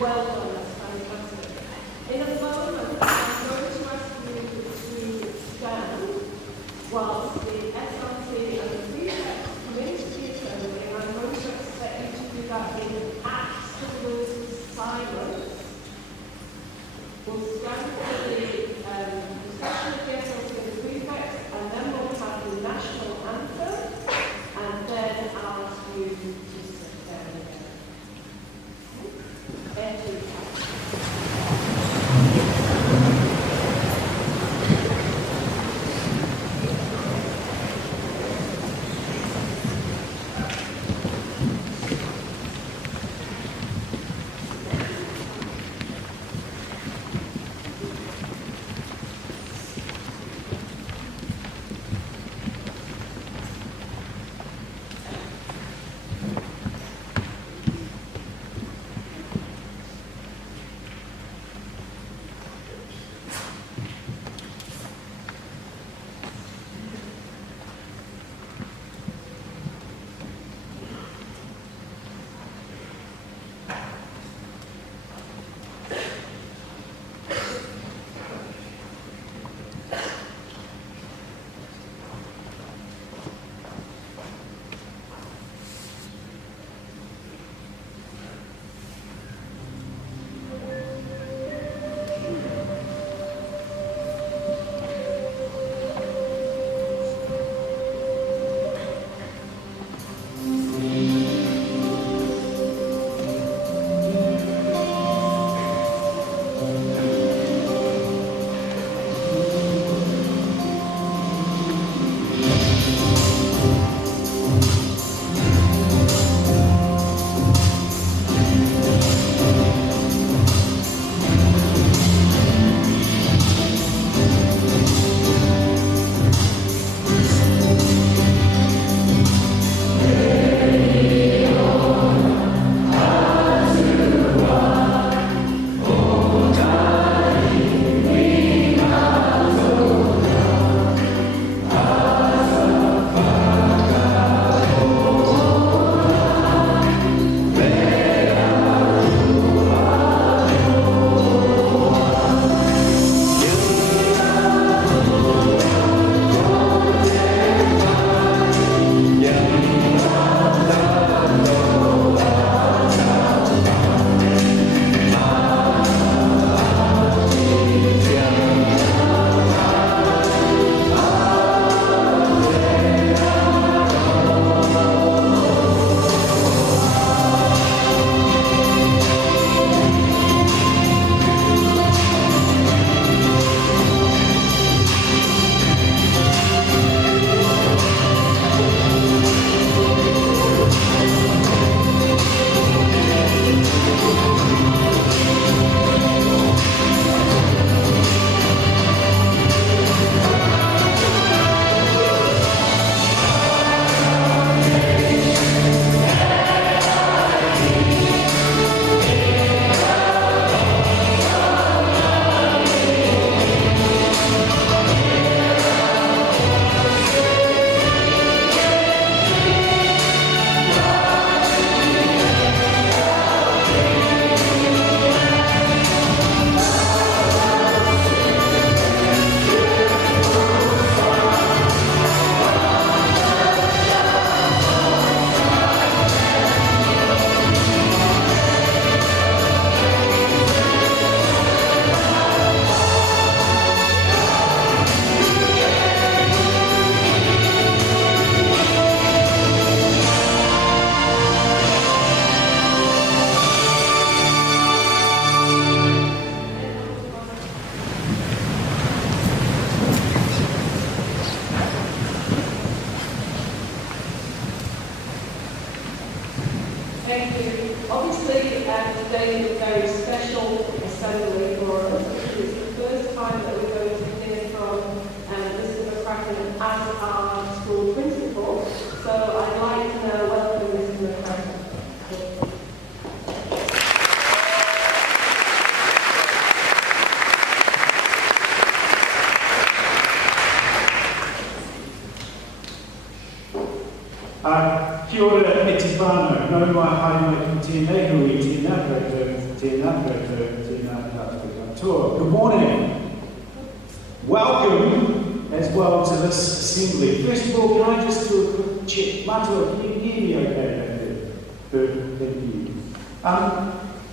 Well done, that's fantastic. In a moment, I'm going to ask you to stand whilst the SLT and the prefects come into the assembly, and I'm going to expect you to do that in absolute silence. We'll stand for the session of the SLT and the prefects, and then we'll have the national anthem, and then I'll ask you to sit down again. Thank you. Obviously, today is a very special assembly for us. It's the first time that we're going to hear from Mr. McCracken as our school principal. So I'd like to now welcome Mr. McCracken. Kia ora e te whānau, nau mai haere mai ki tēnei hui tēnā koutou Good morning. Welcome as well to this assembly. First of all, can I just do a quick check? Matua, can you hear me okay? Good, thank you.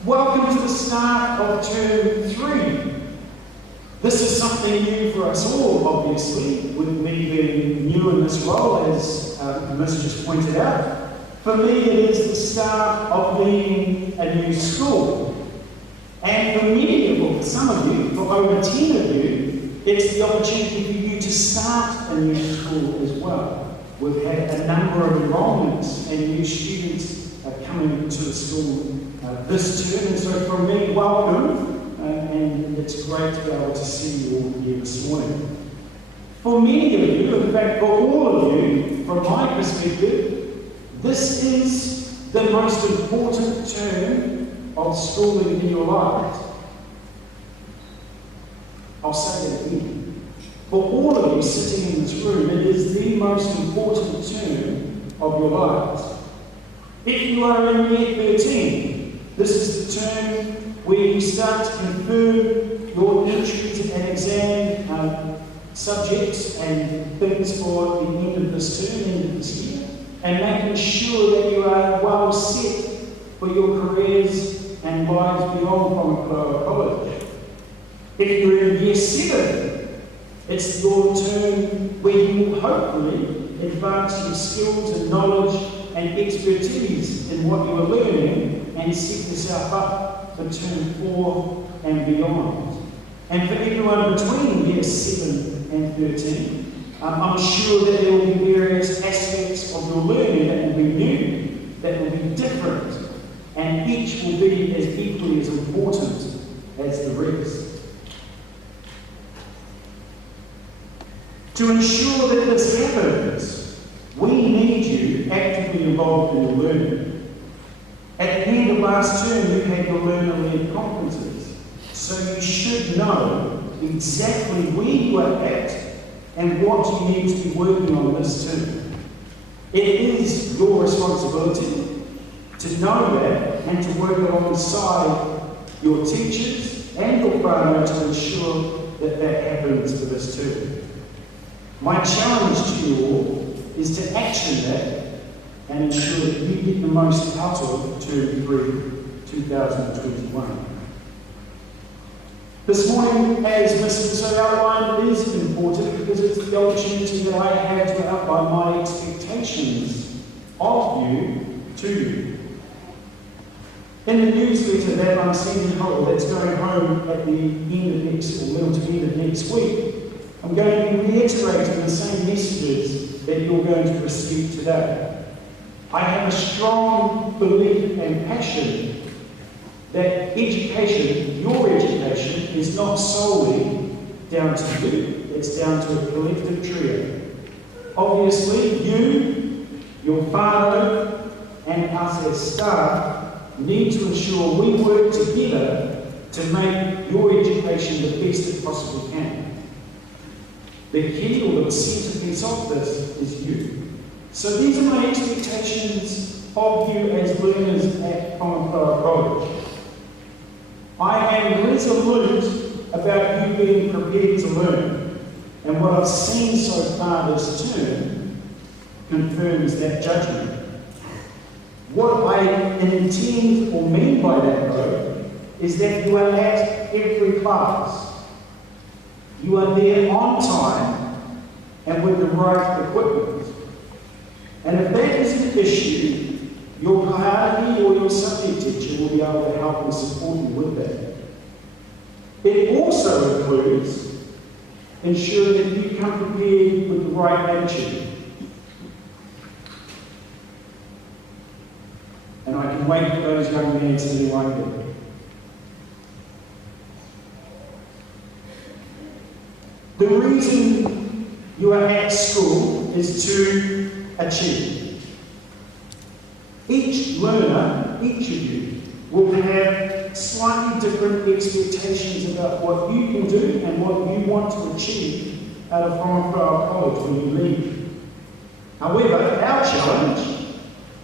Welcome to the start of term 3. This is something new for us all, obviously, with me being new in this role, as Miss just pointed out. For me, it is the start of leading a new school. And for many of you, for some of you, for over 10 of you, it's the opportunity for you to start a new school as well. We've had a number of enrolments and new students coming to the school this term. And so from me, welcome, and it's great to be able to see you all here this morning. For many of you, in fact for all of you, from my perspective, this is the most important term of schooling in your life. I'll say that again. For all of you sitting in this room, it is the most important term of your lives. If you are in year 13, this is the term where you start to confirm your entries and exam subjects and things for the end of this term, end of this year, and making sure that you are well set for your careers and lives beyond from college. If you're in year 7, it's your term where you will hopefully advance your skills and knowledge and expertise in what you are learning and set yourself up for term 4 and beyond. And for everyone between year 7 and 13, I'm sure that there will be various aspects of your learning that will be new, that will be different, and each will be as equally as important as the rest. To ensure that this happens, we need you actively involved in your learning. At the end of last term, you had your learner-led conferences, so you should know exactly where you are at and what you need to be working on this term. It is your responsibility to know that and to work alongside your teachers and your whānau to ensure that that happens for this term. My challenge to you all is to action that and ensure that you get the most out of term 3, 2021. This morning, as Mr. So outlined, is important because it's the opportunity that I have to outline my expectations of you to you. In the newsletter that I'm sending home, that's going home at the end of next, or middle to end of next week, I'm going to be reiterating the same messages that you're going to receive today. I have a strong belief and passion that education, your education, is not solely down to you, it's down to a collective trio. Obviously, you, your whānau, and us as staff need to ensure we work together to make your education the best it possibly can. The key or the centerpiece of this is you. So these are my expectations of you as learners at Whamapara College. I am resolute about you being prepared to learn, and what I've seen so far this term confirms that judgment. What I intend or mean by that, though, is that you are at every class. You are there on time and with the right equipment. And if that is an issue, your priority or your subject teacher will be able to help and support you with that. It also includes ensuring that you come prepared with the right attitude. And I can wait for those young men to be like that. The reason you are at school is to achieve. Each learner, each of you, will have slightly different expectations about what you can do and what you want to achieve out of Whamapara College when you leave. However, our challenge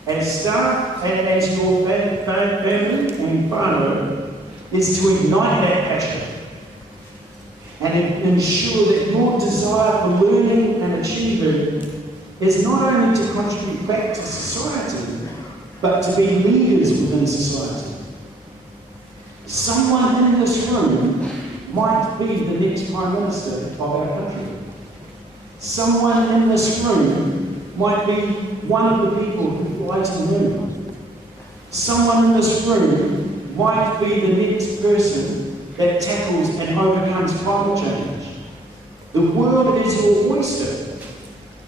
as staff and as your family and whānau is to ignite that passion and ensure that your desire for learning and achieving is not only to contribute back to society, but to be leaders within society. Someone in this room might be the next Prime Minister of our country. Someone in this room might be one of the people who fly to the moon. Someone in this room might be the next person that tackles and overcomes climate change. The world is your oyster,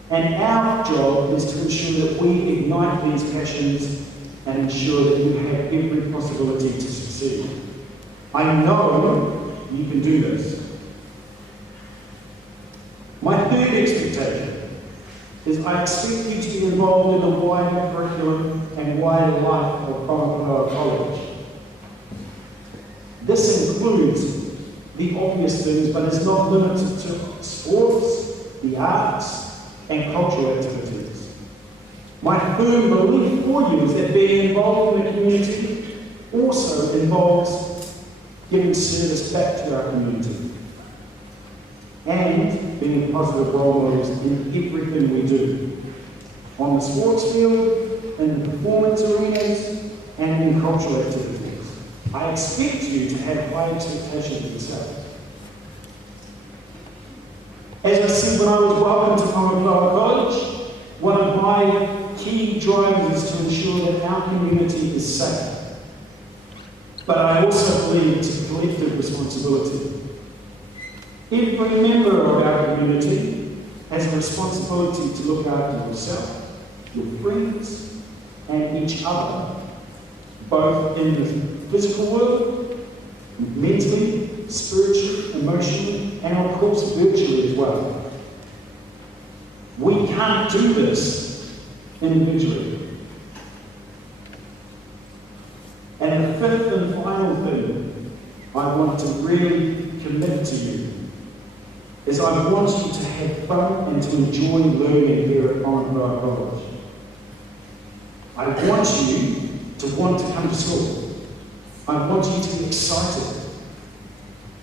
and our job is to ensure that we ignite these passions and ensure that you have every possibility to succeed. I know you can do this. My third expectation is I expect you to be involved in the wider curriculum and wider life of Whangaparāoa College. This includes the obvious things, but is not limited to sports, the arts, and cultural activities. My firm belief for you is that being involved in the community also involves giving service back to our community and being positive role models in everything we do, on the sports field, in the performance arenas, and in cultural activities. I expect you to have high expectations of yourself. As I said when I was welcomed to Whangaparāoa College, one of my key drivers is to ensure that our community is safe. But I also believe it's a collective responsibility. Every member of our community has a responsibility to look after yourself, your friends, and each other, both in the physical world, mentally, spiritually, emotionally, and of course virtually as well. We can't do this individually. And the fifth and final thing I want to really commit to you is I want you to have fun and to enjoy learning here at Whangaparāoa College. I want you to want to come to school. I want you to be excited.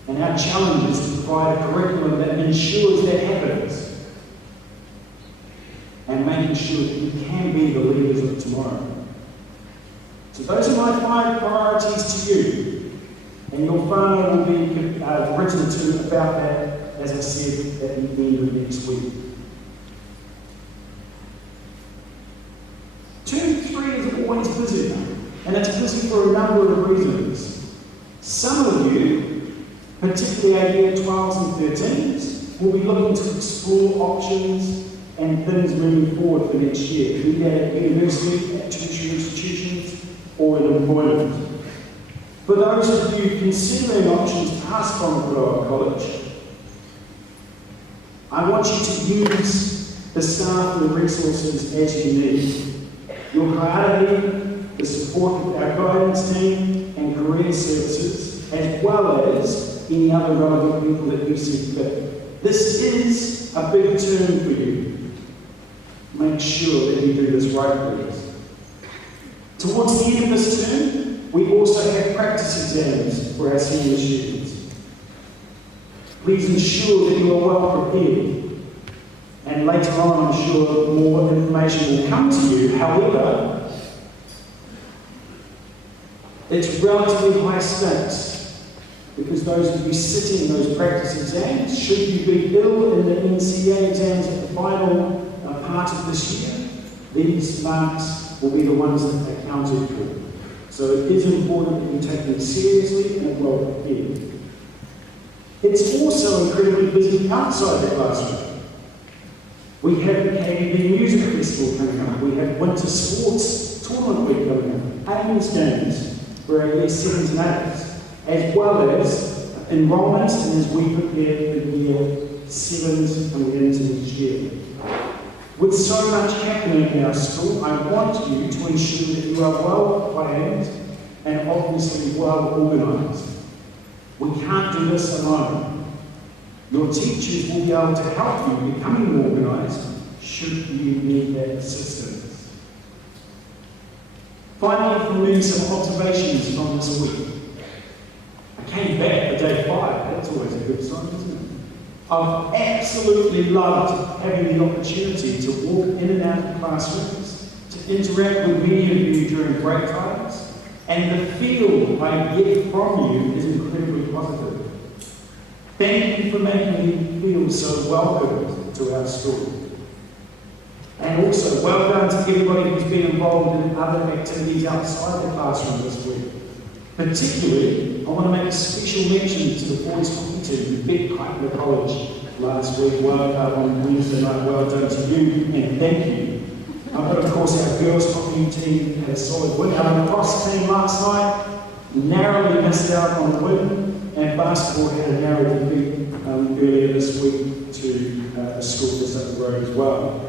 And our challenge is to provide a curriculum that ensures that happens. And making sure that you can be the leaders of tomorrow. So those are my 5 priorities to you. And your whānau will be written to about that, as I said, at the end of next week. Term 3 is always busy, and it's busy for a number of reasons. Some of you, particularly our year 12s and 13s, will be looking to explore options and things moving forward for next year, be that at university, at tertiary institutions, or in employment. For those of you considering options past Whangaparāoa College, I want you to use the staff and the resources as you need. Your clarity, the support of our guidance team and career services, as well as any other relevant people that you see fit. This is a big term for you. Make sure that you do this right, please. Towards the end of this term, we also have practice exams for our senior students. Please ensure that you are well prepared. And later on, I'm sure more information will come to you. However, it's relatively high stakes because those of you sitting those practice exams, should you be ill in the NCA exams at the final part of this year, these marks will be the ones that are counted for. So it is important that you take them seriously and well prepared. It's also incredibly busy outside the classroom. We have the KDB Music Festival coming up. We have Winter Sports Tournament Week coming up. Ames Games for our year 7s and 8s, as well as enrolment and as we prepare for year 7s coming into next year. With so much happening in our school, I want you to ensure that you are well planned and obviously well organised. We can't do this alone. Your teachers will be able to help you becoming organised should you need that assistance. Finally, for me, some observations from this week. I've absolutely loved having the opportunity to walk in and out of classrooms, to interact with many of you during break times, and the feel I get from you is incredibly positive. Thank you for making me feel so welcome to our school. And also, well done to everybody who's been involved in other activities outside the classroom this week. Particularly, I want to make a special mention to the boys hockey team who beat Highland College last week. Well done on Wednesday night. Well done to you, and thank you. But of course, our girls hockey team had a solid win. Our lacrosse team last night narrowly missed out on the win, and basketball had a narrow defeat earlier this week to a school just up the road as well.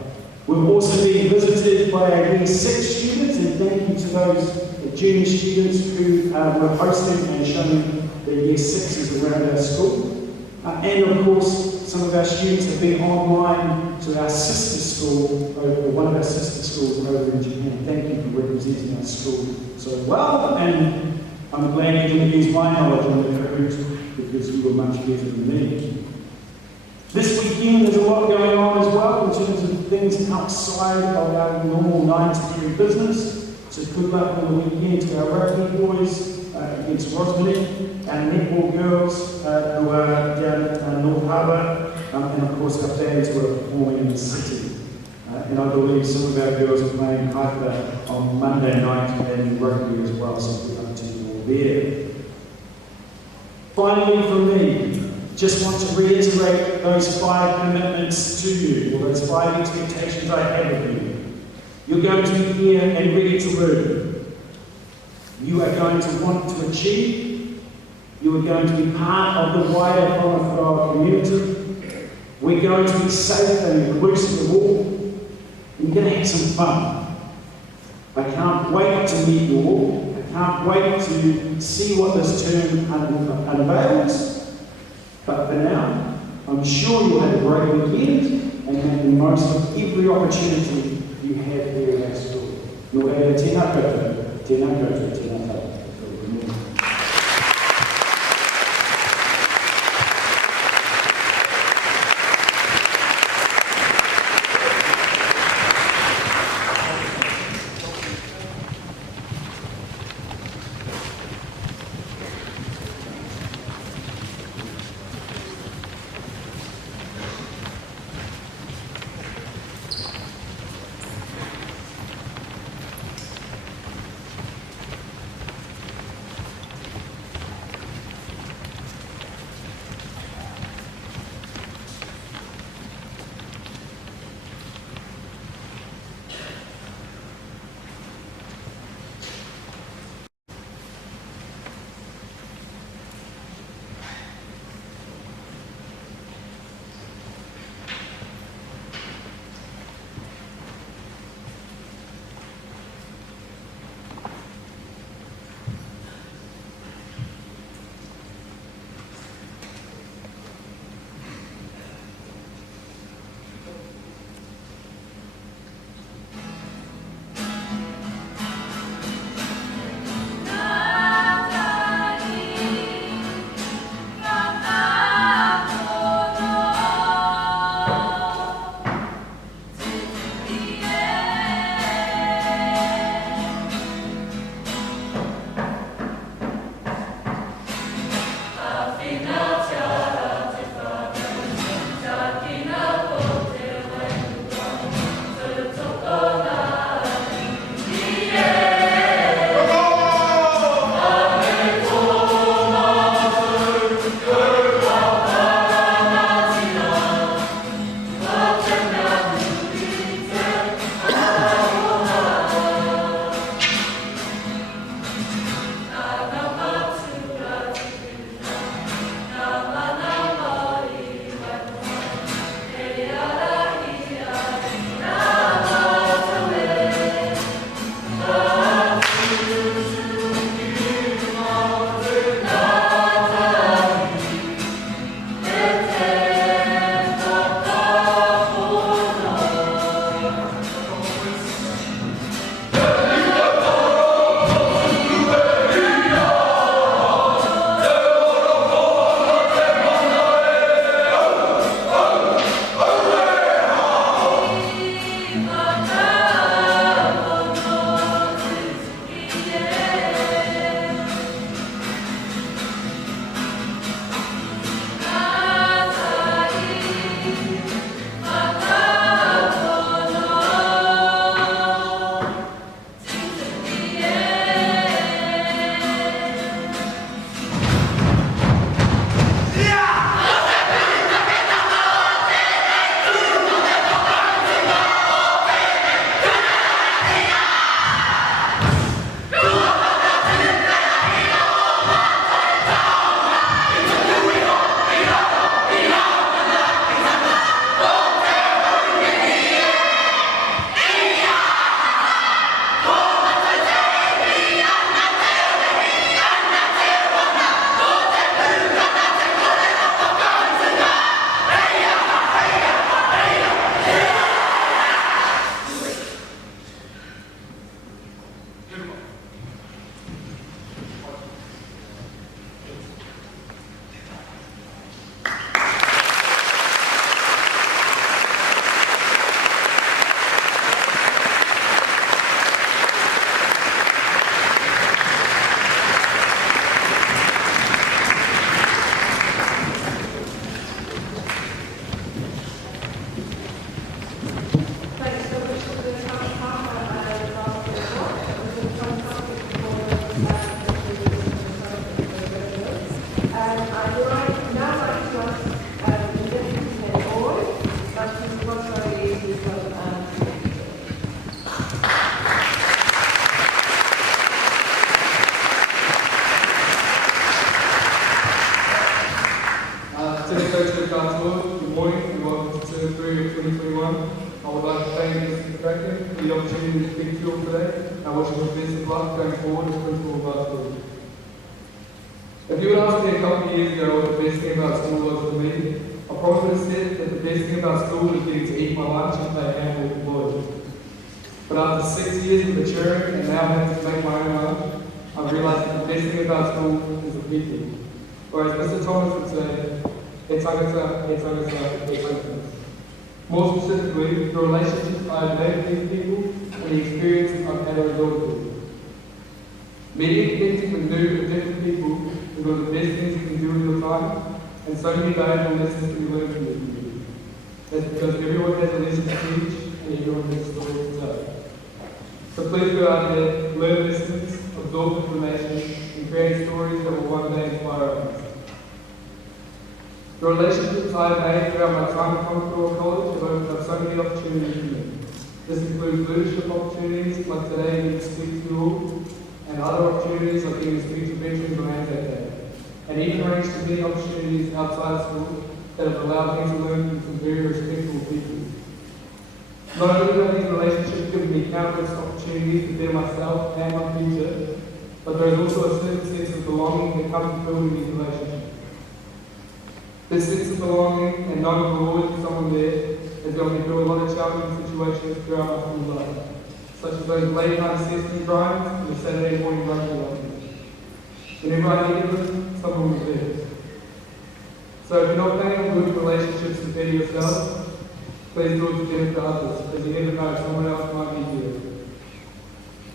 We've also been visited by our Year 6 students, and thank you to those junior students who were hosting and showing the Year 6s around our school. And of course, some of our students have been online to our sister school, or one of our sister schools over in Japan. Thank you for representing our school so well, and I'm glad you didn't use my knowledge on the Kahoot because you were much better than me. This weekend there's a lot going on as well in terms of things outside of our normal 9 to 3 business. So good luck on the weekend to our rugby boys against Rosmini, our netball girls who are down at North Harbour, and of course our bands who are performing in the city. And I believe some of our girls are playing Hyper on Monday night and rugby as well, so good luck to you all there. Finally from me, just want to reiterate those 5 commitments to you, or those 5 expectations I have of you. You're going to be here and ready to learn. You are going to want to achieve. You are going to be part of the wider Whanawhara community. We're going to be safe and inclusive of all. You're going to have some fun. I can't wait to meet you all. I can't wait to see what this term unveils. But for now, I'm sure you'll have a great weekend and make the most of every opportunity you have here at our school. You'll have a tēnā koutou, tēnā koutou, tēnā tau. Lieutenant Coach of Dartmoor, good morning and welcome to Term 3 of 2021. I would like to thank Mr. Kraken for the opportunity to speak to you all today. I wish you the best of luck going forward as principal of our school. If you would ask me a couple of years ago what the best thing about school was for me, I probably would have said that the best thing about school was getting to eat my lunch and play handball with the boys. But after 6 years of maturing and now having to make my own lunch, I've realised that the best thing about school is the people. Or as Mr. Thomas would say, it's more specifically, the relationships I've made with these people and the experiences I've had as a result of them. Meeting and connecting with new and different people is one of the best things you can do with your time, and so many valuable lessons can be learned from these people. That's because everyone has a lesson to teach and everyone has a story to tell. So please go out there, learn lessons, absorb information, and create stories that will one day inspire others. The relationships I have made throughout my time at Commodore College have opened up so many opportunities for me. This includes leadership opportunities like today getting to speak to you all, and other opportunities like getting to speak to veterans on Anzac Day, and even arranged to many opportunities outside school that have allowed me to learn from some very respectful people. Not only have these relationships given me countless opportunities to better myself and my future, but there is also a certain sense of belonging that comes from building these relationships. This sense of belonging and knowing there will always be someone there has got me through a lot of challenging situations throughout my school life, such as those late night assessment drives and the Saturday morning rugby lessons. Whenever I needed them, someone was there. So if you're not planning on good relationships to better yourself, please do it together for others, because you never know, someone else might be here.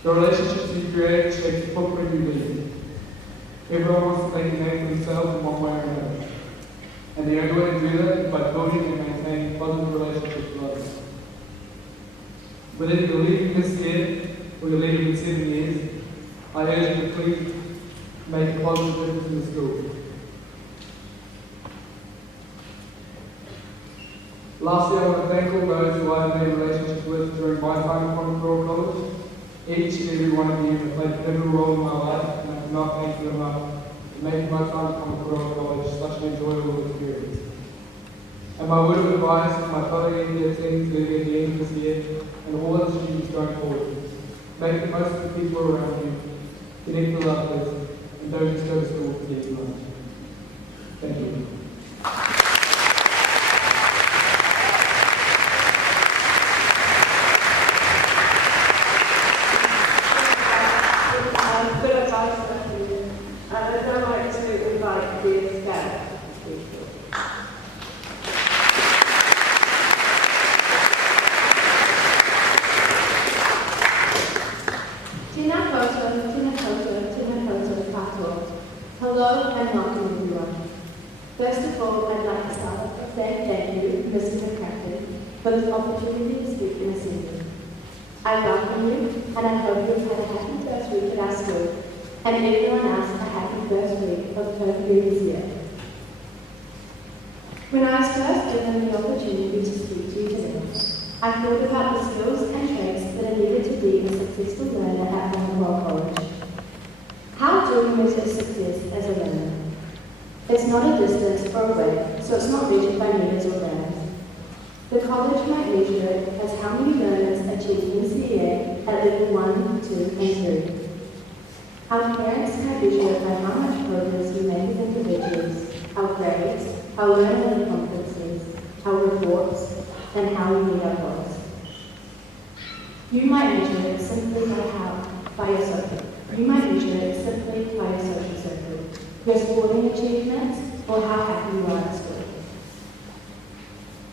The relationships you create shape the footprint you leave. Everyone wants to make a name for themselves in one way or another. And the only way to do that is by building and maintaining positive relationships with others. Whether you're leaving this year or you're leaving in 7 years, I urge you to please make a positive difference in the school. Lastly, I want to thank all those who I have made relationships with during my time at Commodore College. Each and every one of you have played a pivotal role in my life, and I cannot thank you enough for making my time at Commodore College such an enjoyable experience. And my word of advice to my fellow India teams leaving at the end of this year and all other students going forward: make the most of the people around you, connect with others, and don't just go to school to get lunch. Thank you. Hello and welcome everyone. First of all, I'd like to start off by saying thank you, Mr. McCracken, for this opportunity to speak in assembly. I welcome you and I hope you've had a happy first week at our school and everyone else a happy first week of term 3 this year. When I was first given the opportunity to speak to you today, I thought about the skills and traits that are needed to be a successful learner at Commodore College. How do we measure success as a learner? It's not a distance or a way, so it's not measured by meters or grams. The college might measure it as how many learners achieve NCEA at level 1, 2, and 3. Our parents might measure it by how much progress we make as individuals, our grades, our learning competencies, our reports, and how we meet our goals. You might measure it simply by your social. You might measure it simply by your social circle, your sporting achievements, or how happy you are at school.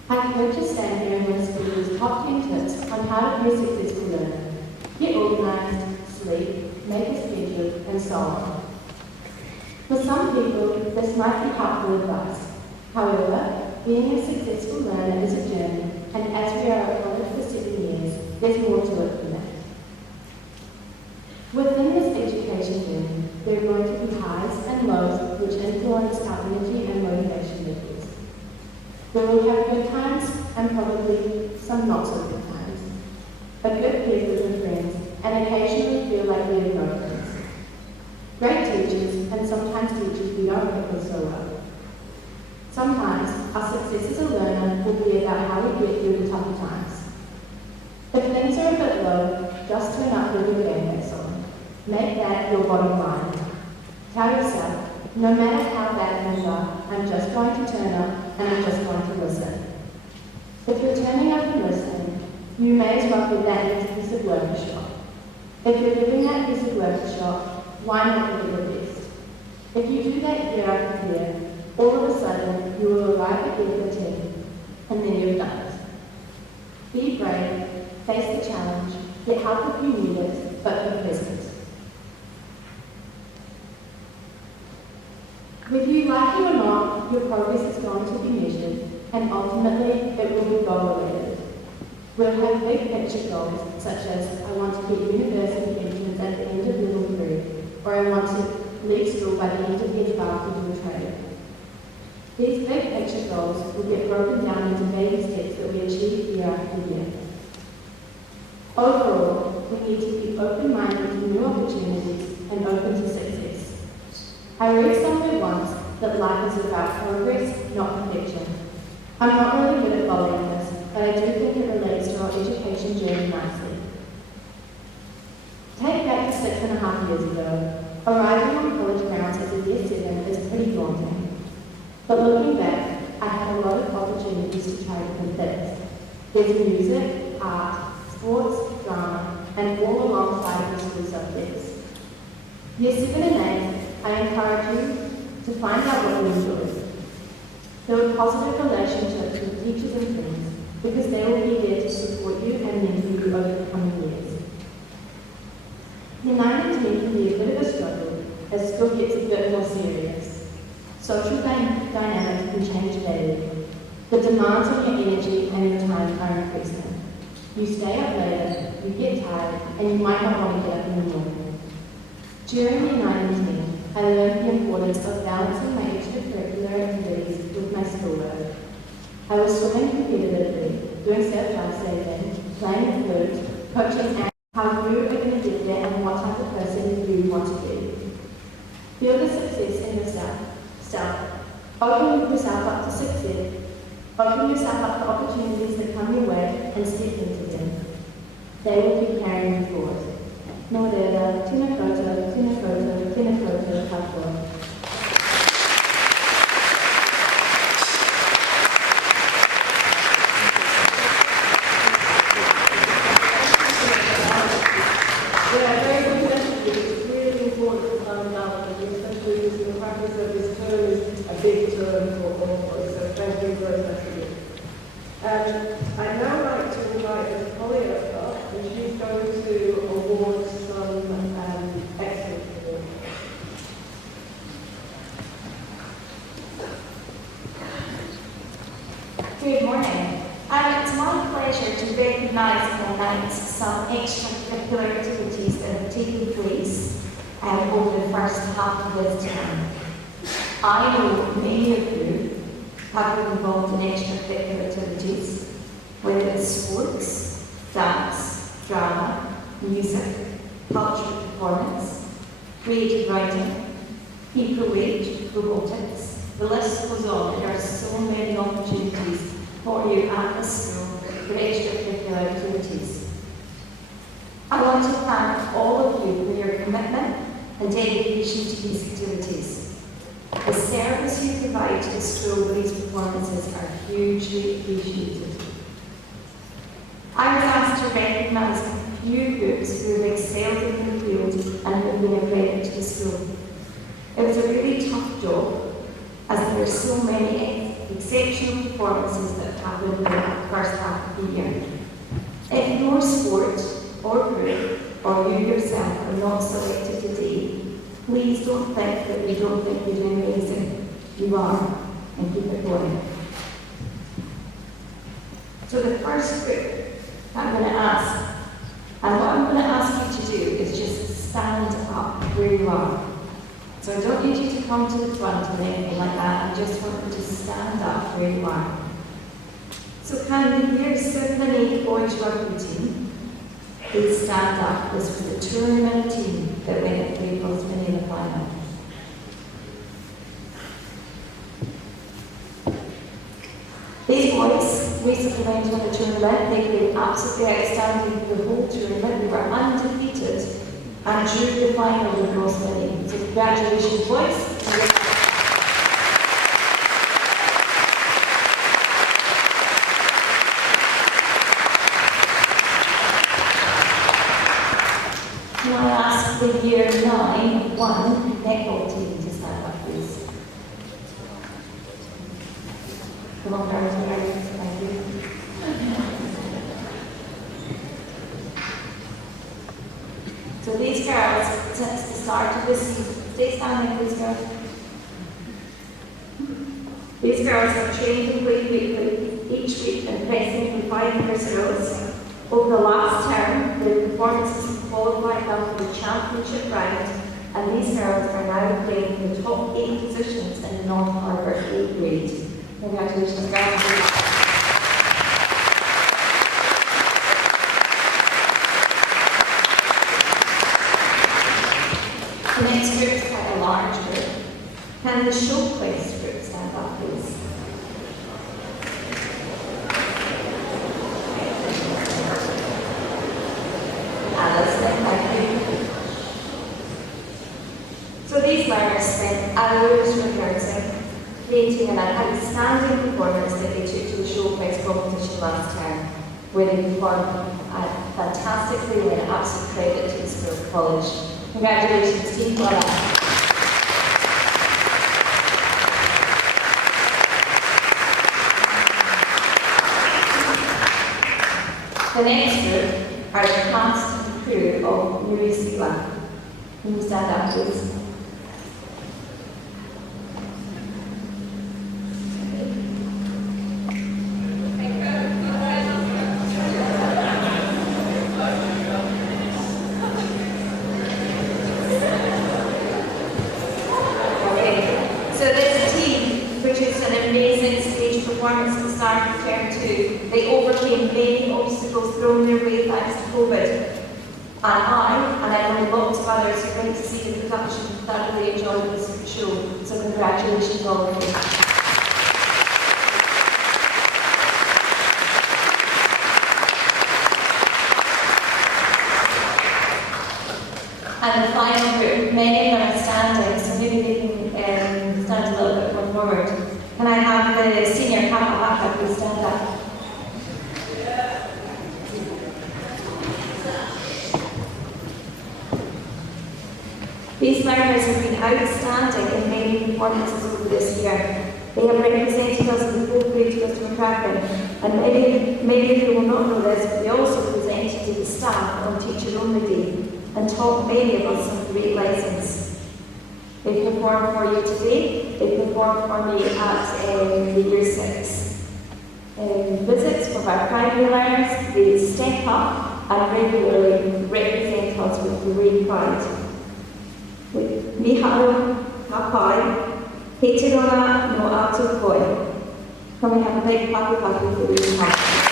I could just stand here and list these top 10 tips on how to be a successful learner. Get organised, sleep, make a schedule, and so on. For some people, this might be helpful advice. However, being a successful learner is a journey, and as we are at college for 7 years, there's more to it than that. Within this education journey, there are going to be highs and lows which influence our energy and motivation levels. We will have good times and probably some not so good times, a good peer group of friends, and occasionally feel like we have no friends. Great teachers and sometimes teachers we don't get with so well. Sometimes Make that your bottom line. Tell yourself, no matter how bad things are, I'm just going to turn up and I'm just going to listen. If you're turning up and listening, you may as well give that next piece of work a shot. If you're giving that piece of work a shot, why not give it your best? If you do that year after year, all of a sudden you will arrive at year 13 and then you've done it. Be brave, face the challenge, get help if you need it, but be present. Whether you like it or not, your progress is going to be measured, and ultimately it will be goal-related. We'll have big picture goals, such as I want to get university entrance at the end of level 3, or I want to leave school by the end of year 5 to do a trade. These big picture goals will get broken down into baby steps that we achieve year after year. Overall, we need to be open-minded to new opportunities and open to success. I read somewhere once that life is about progress, not perfection. I'm not really good at following this, but I do think it relates to our education journey nicely. Take back to 6.5 years ago. Arriving on college grounds as a year 7 is pretty daunting. But looking back, I had a lot of opportunities to try different things. There's music, art, sports, drama, and all alongside the school subjects. Year 7 and 8, I encourage you to find out what you enjoy. Build positive relationships with teachers and friends, because they will be there to support you and mentor you over the coming years. Year 9 and 10 can be a bit of a struggle as school gets a bit more serious. Social dynamics can change daily. The demands on your energy and your time are increasing. You stay up later, you get tired, and you might not want to get up in the morning. During year 9 and 10, I learned the importance of balancing my extracurricular activities with my schoolwork. I was swimming competitively, doing surf lifesaving, playing the flute, coaching and how you are going to get there and what type of person you want to be. Feel the success in yourself. Open yourself up to success. Open yourself up to opportunities that come your way and step into them. They will keep carrying you forward. Nō reira, tēnā koutou, tēnā koutou, tēnā koutou, katoa. Yeah, very good message. It's really important to find out, especially because the practice of this term is a big term for all of us, so thank you very much for it. I'd now like to invite Ms. Polly up, and she's going to award some excellence awards. Good morning. It's my pleasure to recognise and announce some extracurricular activities that have taken place over the first half of this term. I know many of you have been involved in extracurricular activities, whether it's sports, dance, drama, music, cultural performance, creative writing, eco-wage, robotics. The list goes on. There are so many opportunities for you at the school for extracurricular activities. I want to thank all of you for your commitment and dedication to these activities. The service you provide to the school with these performances are hugely appreciated. I was asked to recognise a few groups who have excelled in their field and have been a credit to the school. It was a really tough job, as there are so many exceptional performances that have happened in the first half of the year. If your sport or group or you yourself are not selected today, please don't think that we don't think you're doing amazing. You are, and keep it going. So the first group I'm going to ask, and what I'm going to ask you to do is just stand up where you are. So I don't need you to come to the front or anything like that. I just want you to stand up where you are. So can the year 7 and 8 boys rugby team please stand up? This was the tournament team that went to play Bosman in the final. These boys recently went on the tournament. They played absolutely outstanding for the whole tournament. They were undefeated and drew the final with most many. So congratulations, boys. Can I ask the year 9, 1 netball team to stand up, please? Come on, girls, thank you. So these girls, since the start of this season, stay standing, please, girls. These girls have trained and played weekly, each week, and pressing for 5 years in a row. Over the last term, their performances have qualified them for the championship round, and these girls are now playing for the top 8 positions in the North Harbour A grade. Congratulations, girls. The next group is quite a large group. Can the showplace group stand up, please? So these learners spent hours rehearsing, creating an outstanding performance that they took to the showplace competition last term, where they performed fantastically and an absolute credit to the school college. Congratulations, team. Well done. The next group are the cast and crew of New Zealand. Can you stand up, please? Performance at the start of term 2. They overcame many obstacles thrown their way thanks to COVID. And I know lots of others who went to see the production thoroughly enjoyed this show. So congratulations all of you. And the final group, many of them are standing, so maybe they can stand a little bit more forward. Can I have the senior Kappa please stand up? These learners have been outstanding in many performances over this year. They have represented us in the full grade to Mr. McCracken, and many of you will not know this, but they also presented to the staff on Teacher Only Day and taught many of us some great lessons. They performed for you today. They performed for me at the Year 6 visits of our primary learners. They step up and regularly represent us with great pride. With Mihalo Hapai, Heterona no Ato Koi. Can we have a big happy for these hands?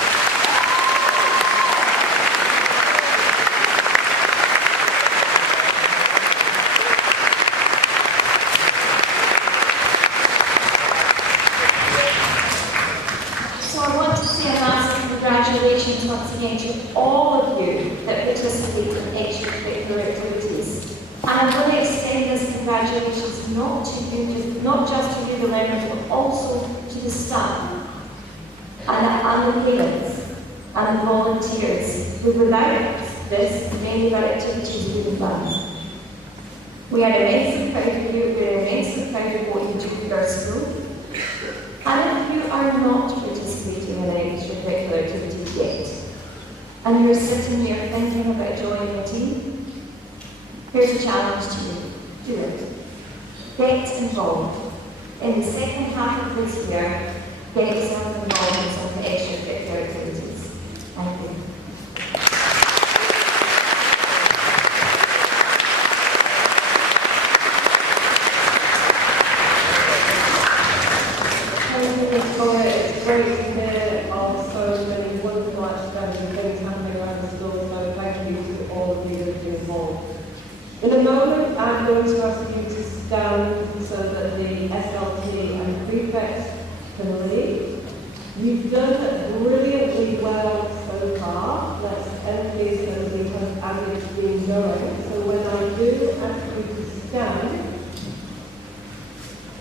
Congratulations once again to all of you that participate in extracurricular activities. And I'm going to extend this congratulations not just to you, the learners, but also to the staff and the parents and the volunteers who without this, many of our activities would have done. We are immensely proud of you, we are immensely proud of what you do for our school. And if you are not participating in an extracurricular activity yet, and you're sitting here thinking about joining a team, here's a challenge to you. Do it. Get involved. In the second half of this year, get yourself involved in some extracurricular activities. Thank you. It's great to hear of so many wonderful outstanding things happening around the school, so thank you to all of you that have been involved. In a moment, I'm going to ask you to stand so that the SLT and prefect can leave. You've done brilliantly well so far. Let's end this as it's been going. So when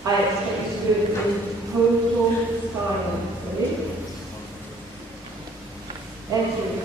I expect you to do it in total silence. Ready? Excellent.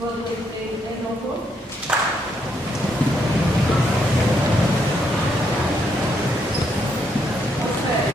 Well, please, and also.